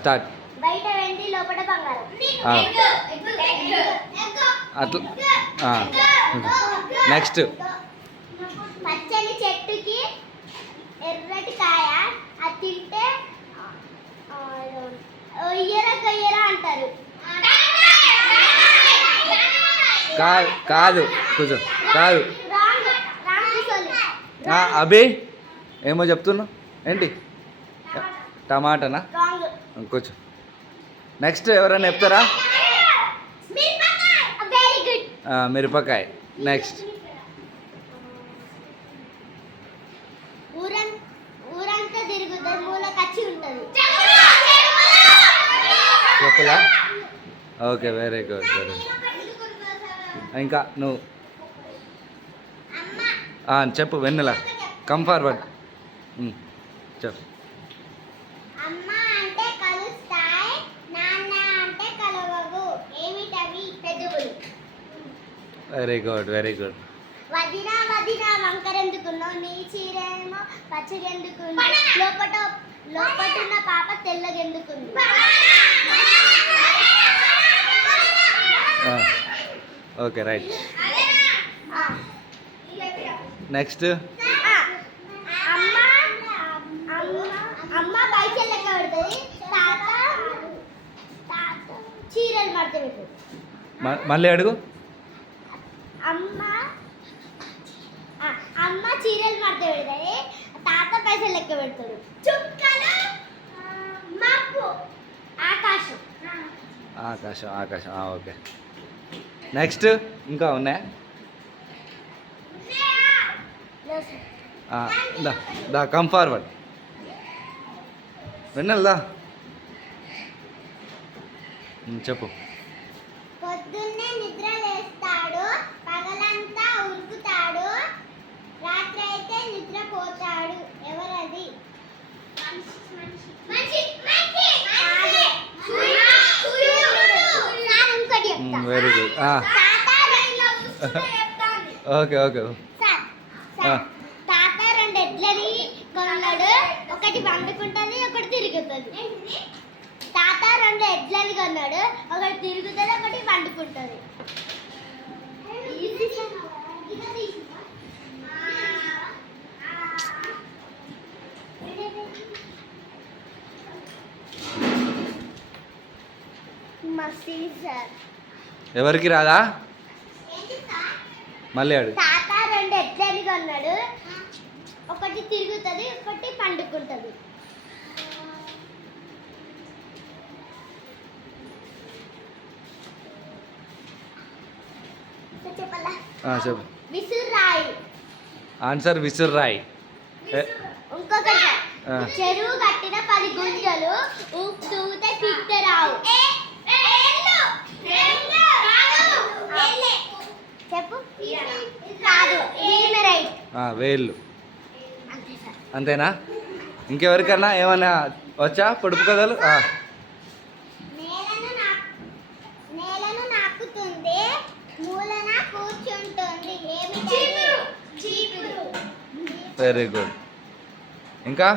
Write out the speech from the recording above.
Start. బయట వెండి లోపల బంగారం. అట్లా నెక్స్ట్. పచ్చని చెట్టుకి ఎర్రటి కాయ, అది తింటే కొయ్యరా అంటారు. కాదు కూర్చో. కాదు అభి ఏమో చెప్తున్నావు ఏంటి? టమాటానా? కూర్చో. నెక్స్ట్ ఎవరైనా చెప్తారా? మిరపకాయ. నెక్స్ట్. ఊరంతా తిరుగుతుంది, మూల కచ్చి ఉంటుంది. చెప్పులా? Okay, very good, very good. ఇంకా నువ్వు చెప్పు. Vennela come forward. చెప్పు. అమ్మ అంటే కలుస్తాయి, నాన్న అంటే కలవవు. ఏమిటవి? పెదవులు. Very good, very good. వదినా వంకరెందుకున్నావు? నీ చీరేమో పచ్చగెందుకుంది? లోపటున్న పాప తెల్లగెందుకుంది? Okay, right. నెక్స్ట్. అమ్మ పైసలు లెక్క పెడుతుంది, తాత చీరలు మడత పెడుతుంది. మళ్ళీ అడుగు. అమ్మ చీరలు మడత పెడుతుంది, తాత పైసలు లెక్క పెడతాడు. చుక్కలు, మబ్బు, ఆకాశం. ఆకాశం. ఓకే. నెక్స్ట్. ఇంకా ఉన్నాయా? దా కమ్ ఫార్వర్డ్. వెన్నెలదా చెప్పు. పొద్దున్నే నిద్ర లేస్తాడు, పగలంతా ఉరుకుతాడు, రాత్రి అయితే నిద్రపోతాడు. ఎవరది? Very good. ఓకే. తాత 2 ఎడ్లని కొన్నాడు, ఒకటి పండుకుంటుంది, ఒకటి తిరుగుతుంది. తాత 2 ఎడ్లని కొన్నాడు, ఒకటి తిరుగుతుంది, ఒకటి పండుకుంటుంది. ఎవరికి రాదా? మళ్ళీ అడుగు. తాత 2 ఎడ్లని కొన్నాడు, ఒకటి తిరుగుతుంది, ఒకటి పండుకుంటుంది. చెప్పు. విసురాయి. ఆన్సర్ విసుర్రాయి. ఇంకొకటి. చెరువు కట్టిన 10 గుంజలు తూగితే పిక్తే రావు. చెప్పు. కాదు, వేళ్ళు. అంతేనా? ఇంకెవరికన్నా ఏమన్నా వచ్చా పొడుపు కథలు? నేలను నాకుతుంది, మూలన కూర్చుంటుంది. Very good. ఇంకా